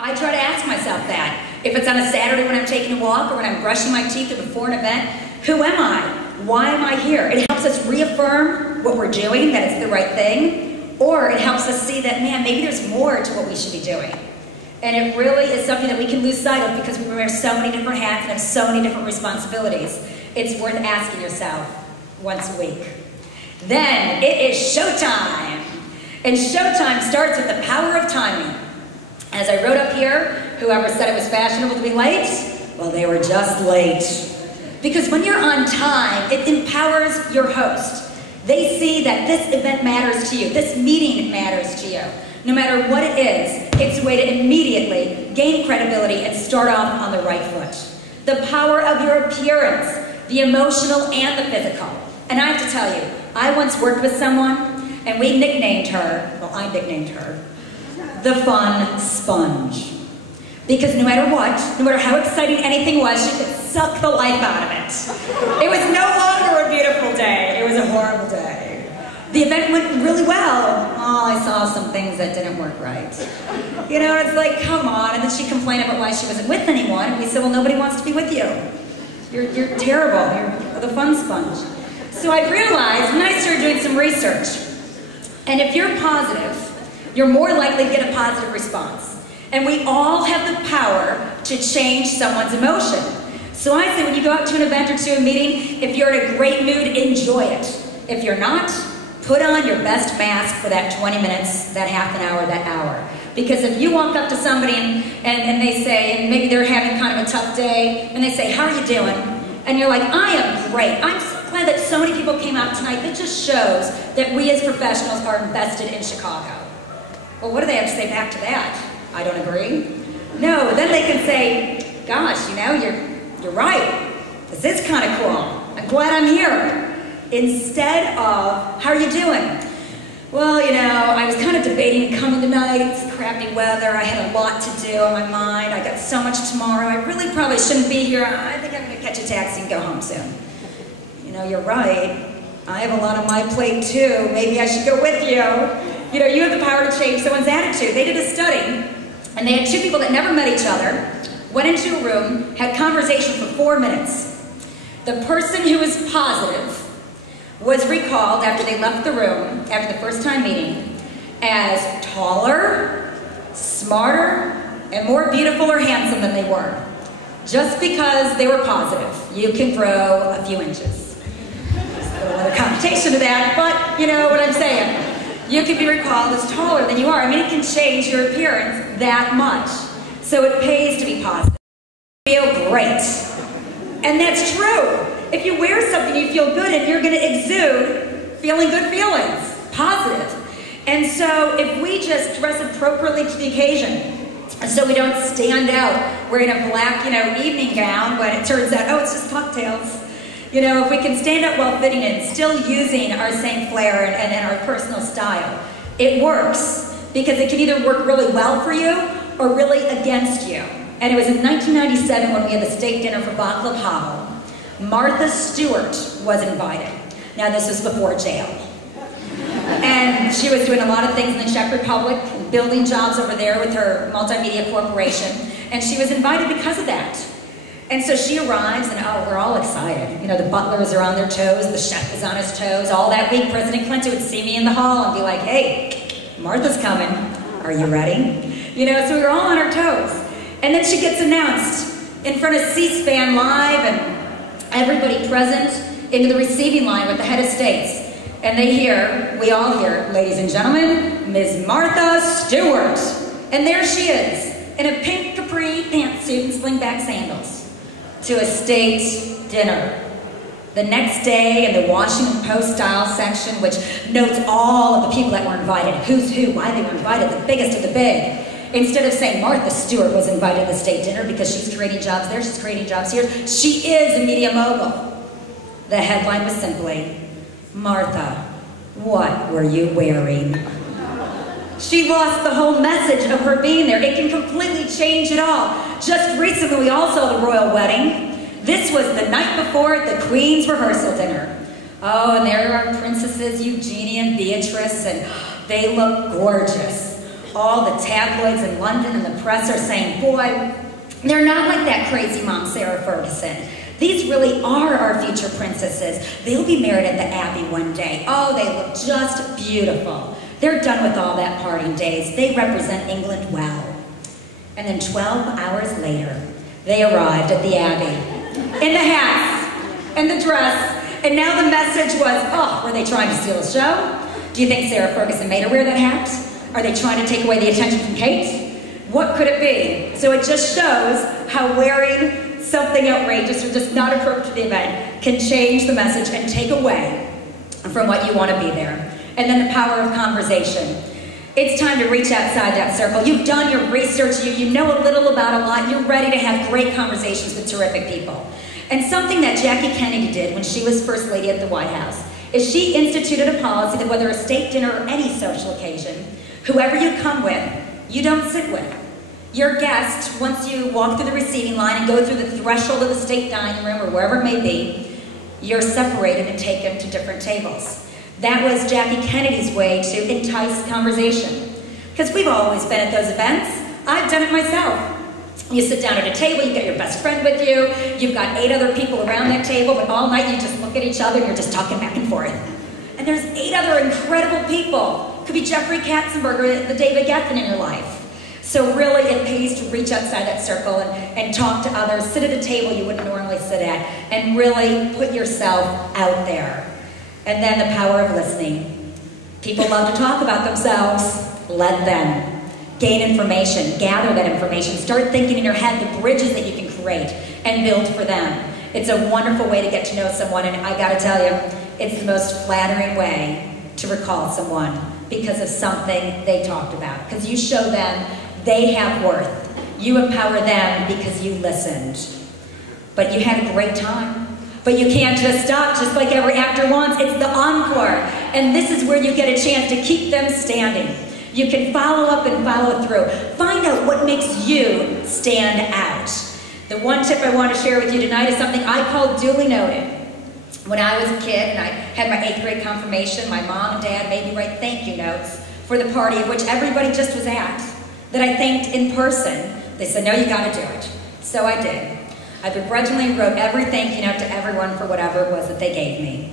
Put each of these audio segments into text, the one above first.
I try to ask myself that. If it's on a Saturday when I'm taking a walk or when I'm brushing my teeth or before an event, who am I? Why am I here? It helps us reaffirm what we're doing, that it's the right thing, or it helps us see that, man, maybe there's more to what we should be doing. And it really is something that we can lose sight of because we wear so many different hats and have so many different responsibilities. It's worth asking yourself once a week. Then it is showtime. And showtime starts with the power of timing. As I wrote up here, whoever said it was fashionable to be late, well, they were just late. Because when you're on time, it empowers your host. They see that this event matters to you, this meeting matters to you. No matter what it is, it's a way to immediately gain credibility and start off on the right foot. The power of your appearance, the emotional and the physical. And I have to tell you, I once worked with someone, and we nicknamed her, well, I nicknamed her, the Fun Sponge. Because no matter what, no matter how exciting anything was, she could suck the life out of it. It was no longer a beautiful day, it was a horrible day. The event went really well. Oh, I saw some things that didn't work right. You know, it's like, come on. And then she complained about why she wasn't with anyone. And we said, well, nobody wants to be with you. You're terrible. You're the fun sponge. So I realized, and I started doing some research. And if you're positive, you're more likely to get a positive response. And we all have the power to change someone's emotion. So I say when you go out to an event or to a meeting, if you're in a great mood, enjoy it. If you're not, put on your best mask for that 20 minutes, that half an hour, that hour. Because if you walk up to somebody and they say, and maybe they're having kind of a tough day, and they say, how are you doing? And you're like, I am great. I'm so glad that so many people came out tonight. That just shows that we as professionals are invested in Chicago. Well, what do they have to say back to that? I don't agree. No, then they can say, gosh, you know, you're right. This is kind of cool. I'm glad I'm here. Instead of, how are you doing? Well, you know, I was kind of debating coming tonight. It's crappy weather. I had a lot to do on my mind. I got so much tomorrow. I really probably shouldn't be here. I think I'm going to catch a taxi and go home soon. You know, you're right. I have a lot on my plate too. Maybe I should go with you. You know, you have the power to change someone's attitude. They did a study, and they had two people that never met each other, went into a room, had conversation for 4 minutes. The person who was positive was recalled after they left the room, after the first time meeting, as taller, smarter, and more beautiful or handsome than they were. Just because they were positive. You can grow a few inches. There's a little other connotation to that, but you know what I'm saying. You can be recalled as taller than you are. I mean, it can change your appearance that much. So it pays to be positive. Feel great. And that's true. If you wear something you feel good in, you're going to exude feeling good feelings, positive. And so if we just dress appropriately to the occasion, so we don't stand out wearing a black, you know, evening gown when it turns out, oh, it's just cocktails. You know, if we can stand out well fitting and still using our same flair and our personal style, it works because it can either work really well for you or really against you. And it was in 1997 when we had the steak dinner for Bottle of Havel. Martha Stewart was invited. Now this was before jail. And she was doing a lot of things in the Czech Republic, building jobs over there with her multimedia corporation. And she was invited because of that. And so she arrives and oh, we're all excited. You know, the butlers are on their toes, the chef is on his toes. All that week, President Clinton would see me in the hall and be like, hey, Martha's coming. Are you ready? You know, so we were all on our toes. And then she gets announced in front of C-SPAN Live and everybody present into the receiving line with the head of states. And they hear, we all hear, ladies and gentlemen, Ms. Martha Stewart. And there she is, in a pink capri pantsuit and slingback sandals, to a state dinner. The next day in the Washington Post style section, which notes all of the people that were invited, who's who, why they were invited, the biggest of the big. Instead of saying Martha Stewart was invited to the state dinner because she's creating jobs there, she's creating jobs here, she is a media mogul. The headline was simply, Martha, what were you wearing? She lost the whole message of her being there. It can completely change it all. Just recently we all saw the royal wedding. This was the night before the Queen's rehearsal dinner. Oh, and there are Princesses Eugenie and Beatrice, and they look gorgeous. All the tabloids in London and the press are saying, boy, they're not like that crazy mom, Sarah Ferguson. These really are our future princesses. They'll be married at the Abbey one day. Oh, they look just beautiful. They're done with all that partying days. They represent England well. And then 12 hours later, they arrived at the Abbey in the hats and the dress. And now the message was, oh, were they trying to steal a show? Do you think Sarah Ferguson made her wear that hat? Are they trying to take away the attention from Kate? What could it be? So it just shows how wearing something outrageous or just not appropriate to the event can change the message and take away from what you want to be there. And then the power of conversation. It's time to reach outside that circle. You've done your research, you know a little about a lot, you're ready to have great conversations with terrific people. And something that Jackie Kennedy did when she was First Lady at the White House is she instituted a policy that whether a state dinner or any social occasion, whoever you come with, you don't sit with. Your guest, once you walk through the receiving line and go through the threshold of the state dining room or wherever it may be, you're separated and taken to different tables. That was Jackie Kennedy's way to entice conversation. Because we've always been at those events. I've done it myself. You sit down at a table, you've got your best friend with you, you've got 8 other people around that table, but all night you just look at each other and you're just talking back and forth. And there's 8 other incredible people. Could be Jeffrey Katzenberg or the David Geffen in your life. So really it pays to reach outside that circle and talk to others, sit at a table you wouldn't normally sit at, and really put yourself out there. And then the power of listening. People love to talk about themselves. Let them. Gain information, gather that information, start thinking in your head the bridges that you can create and build for them. It's a wonderful way to get to know someone, and I gotta tell you, it's the most flattering way to recall someone because of something they talked about. Because you show them they have worth. You empower them because you listened. But you had a great time. But you can't just stop, just like every actor wants. It's the encore. And this is where you get a chance to keep them standing. You can follow up and follow through. Find out what makes you stand out. The one tip I want to share with you tonight is something I call duly noted. When I was a kid and I had my 8th grade confirmation, my mom and dad made me write thank you notes for the party of which everybody just was at, that I thanked in person. They said, no, you got to do it. So I did. I begrudgingly wrote every thank you note to everyone for whatever it was that they gave me.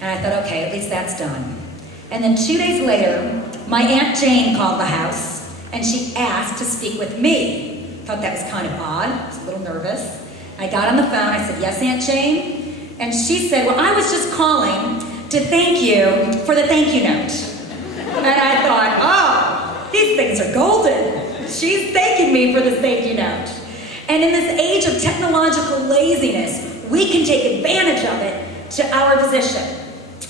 And I thought, okay, at least that's done. And then 2 days later, my Aunt Jane called the house, and she asked to speak with me. Thought that was kind of odd. I was a little nervous. I got on the phone. I said, yes, Aunt Jane? And she said, well, I was just calling to thank you for the thank you note. And I thought, oh, these things are golden. She's thanking me for this thank you note. And in this age of technological laziness, we can take advantage of it to our position.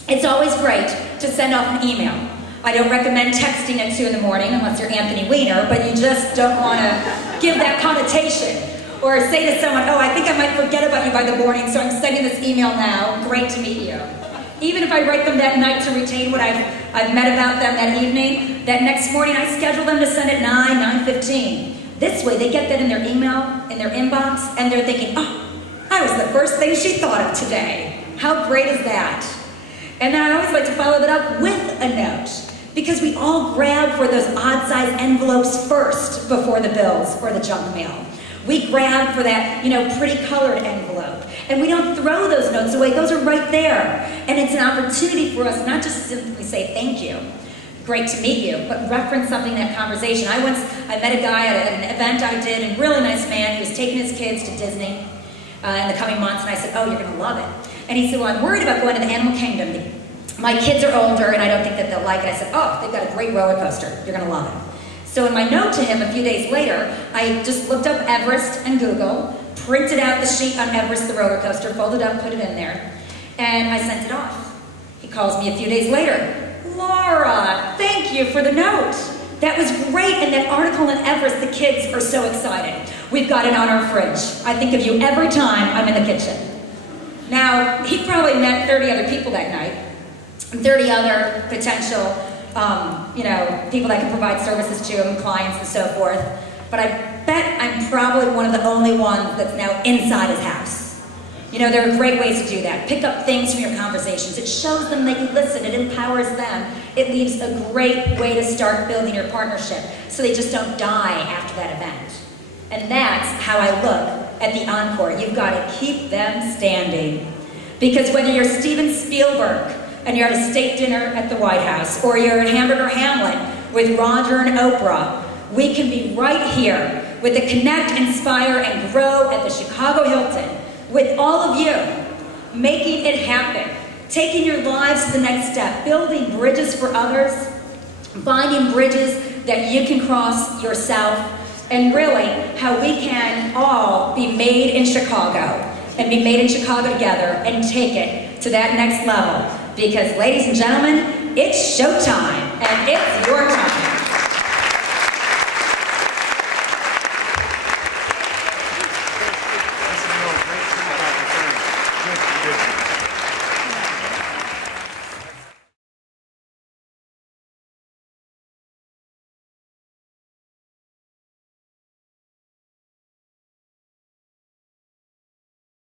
It's always great to send off an email. I don't recommend texting at 2 in the morning unless you're Anthony Weiner, but you just don't want to give that connotation. Or say to someone, oh, I think I might forget about you by the morning, so I'm sending this email now. Great to meet you. Even if I write them that night to retain what I've met about them that evening, that next morning I schedule them to send at 9:15. This way they get that in their email, in their inbox, and they're thinking, oh, I was the first thing she thought of today. How great is that? And then I always like to follow that up with a note, because we all grab for those odd-sized envelopes first before the bills or the junk mail. We grab for that, pretty colored envelope. And we don't throw those notes away. Those are right there. And it's an opportunity for us not just to simply say thank you, great to meet you, but reference something in that conversation. I met a guy at an event I did, and really nice man. He was taking his kids to Disney in the coming months, and I said, oh, you're going to love it. And he said, well, I'm worried about going to the Animal Kingdom. My kids are older, and I don't think that they'll like it. I said, oh, they've got a great roller coaster. You're going to love it. So in my note to him a few days later, I just looked up Everest and Google, printed out the sheet on Everest, the roller coaster, folded up, put it in there, and I sent it off. He calls me a few days later. Laura, thank you for the note. That was great, and that article in Everest, the kids are so excited. We've got it on our fridge. I think of you every time I'm in the kitchen. Now, he probably met 30 other people that night, 30 other potential, people that can provide services to him, clients and so forth. But I bet I'm probably one of the only ones that's now inside his house. You know, there are great ways to do that. Pick up things from your conversations. It shows them that you listen. It empowers them. It leaves a great way to start building your partnership so they just don't die after that event. And that's how I look at the encore. You've got to keep them standing. Because whether you're Steven Spielberg and you're at a steak dinner at the White House, or you're at Hamburger Hamlet with Roger and Oprah, we can be right here with the Connect, Inspire, and Grow at the Chicago Hilton with all of you, making it happen, taking your lives to the next step, building bridges for others, finding bridges that you can cross yourself, and really how we can all be made in Chicago and be made in Chicago together and take it to that next level. Because, ladies and gentlemen, it's showtime, and it's your time.